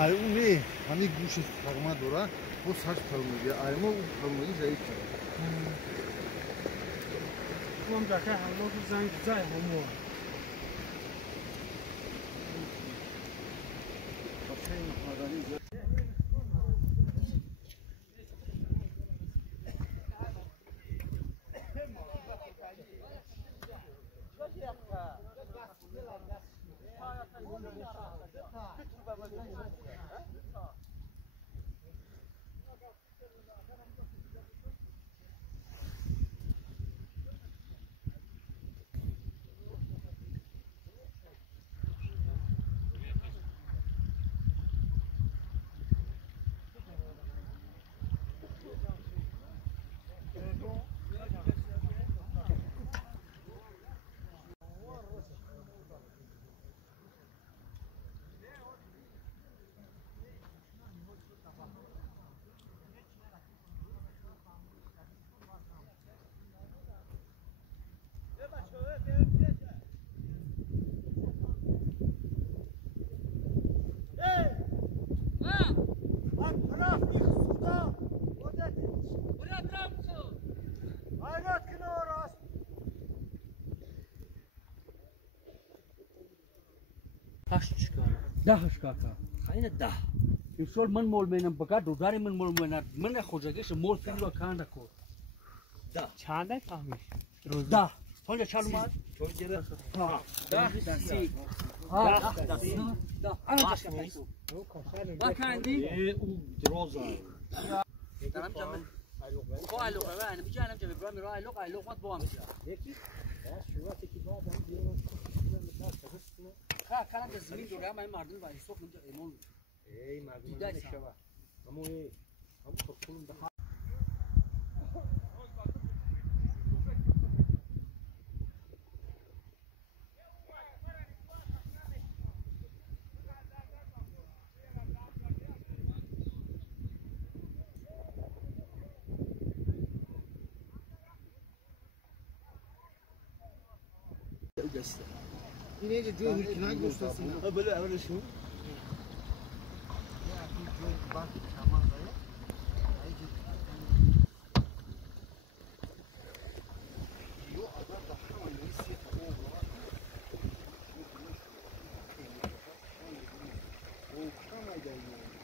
ای اون نه همین گوش فرما داره و سرچ فرموده ای ما اون فرموده ضعیف کرد من داخل همون زنگ زای همون ده کاکا خیلی ده امسال من مول مینم بگه دوداری من مول مینم من خوشگیش مول فیلم رو کانده کو ده چنده فهمیش ده حالا چالو ماد چون گره ده سی ده آن داشتم با کندی او درازه دارم جمع با علوقه و انا بيجي انا جمع برامي راي علوقه ما تبغى یکی شو وقتی که بعد هم بیرون كلام الزميل دول يا مردم بقى يسوق من ايمون اي مردم نشوا همو هم خودشون به اینه جو هیچ گوشتاسی نه بله اولشون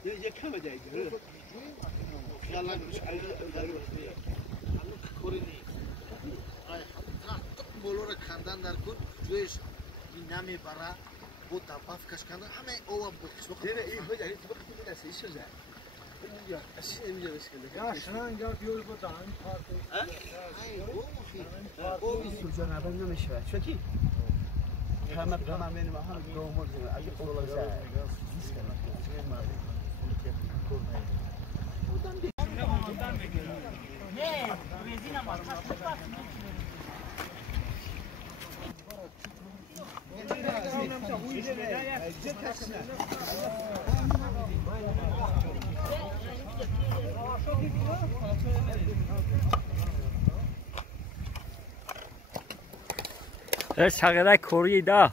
یه کم جایی خیالم مش بولور کندن در کن جوش این نمی برا بود دباف کش کندن همه او بخش نه این هو جایی تو بختی من اسی شو زد اینجا اسی اینجا بسکله یا شنان یا بیول بود دهان پارت ای او مفی او سوزا نبر نمیشه چکی همه من ما هم دو مرد اگه اول زد نه رزينه ما چقدر کوری دا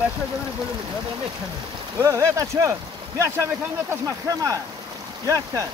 بچه جمعه بلو میکنه دارم میکنه اوه بچه بیا چه میکنه تاش مخرمه یک تر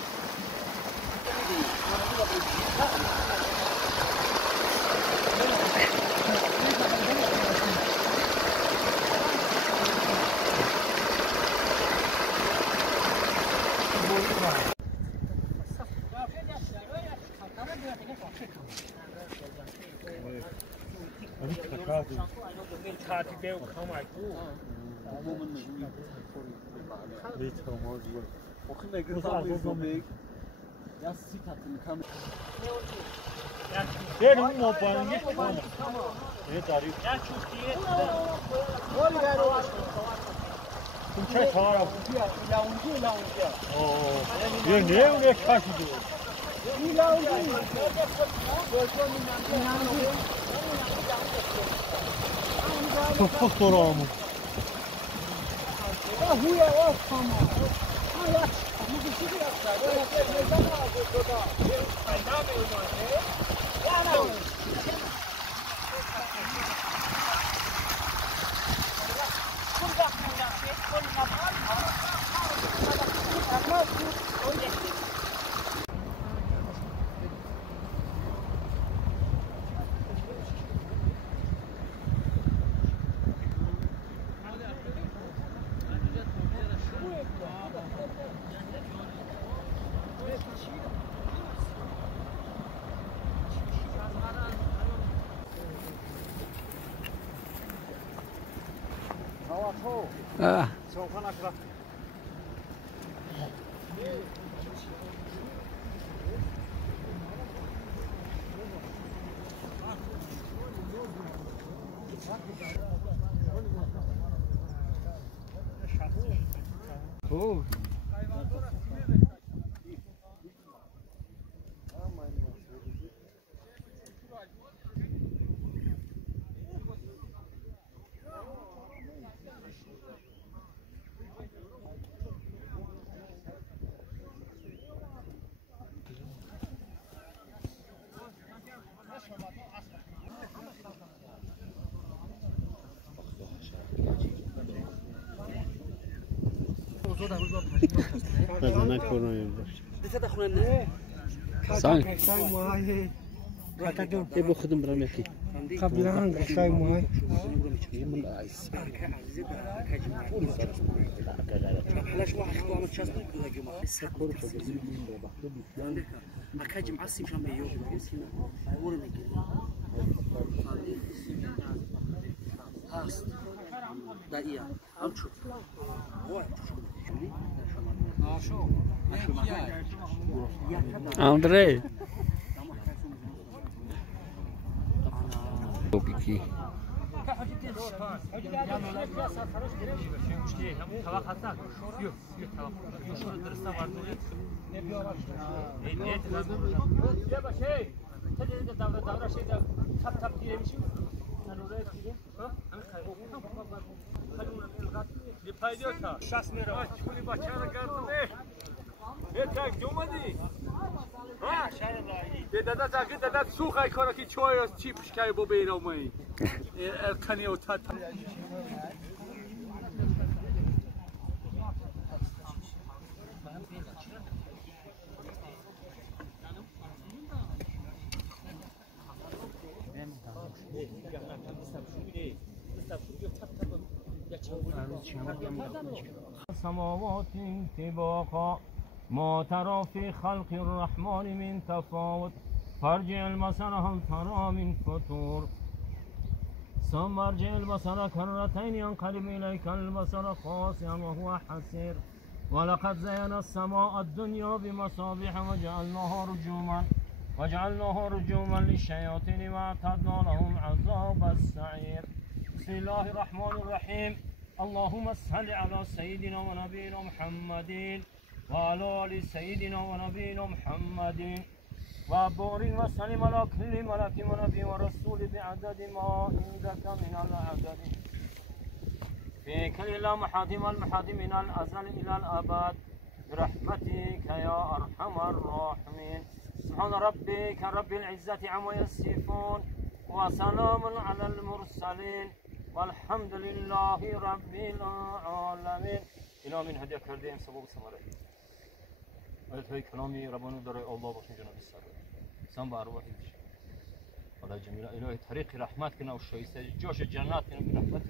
خزانه کرونا سان ابو خدم برام يحكي قبل عن قشاي ماي علاش واحد خطوه ما تشاس كذا جماعه السكور اكاج معصم شام يوم يسينا ورنا هاست دايا اوتشو اندري Tabii Dada takı dada su kay kora ki çoğu çipiş kay bu beyler olmayı. Erkani o tat. سماوات طباقا ما ترى في خلق الرحمن من تفاوت فارجع البصر هل ترى من فطور ثم ارجع البصر كرتين ينقلب اليك البصر خاسئا وهو حسير ولقد زينا السماء الدنيا بمصابيح وجعلناها رجوما للشياطين واعتدنا لهم عذاب السعير. بسم الله الرحمن الرحيم. اللهم صل على سيدنا ونبينا محمد وعلى آل سيدنا ونبينا محمد وبارك وسلم على كل ملك ونبي ورسول بعدد ما عندك من العدد في كل لمحة والمحة من الأزل إلى الأبد برحمتك يا أرحم الراحمين. سبحان ربك رب العزة عما يصفون وسلام على المرسلين والحمد لله رب العالمين. إلى من هدية كردیم سبب سماره. آیت های کلامی ربانو داره الله باشین جناب السلام. سام بأرواحي والله جميل إلهي طريق رحمتك وشوي جوش الجنات برحمتك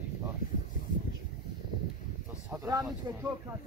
بس هذا رحمتك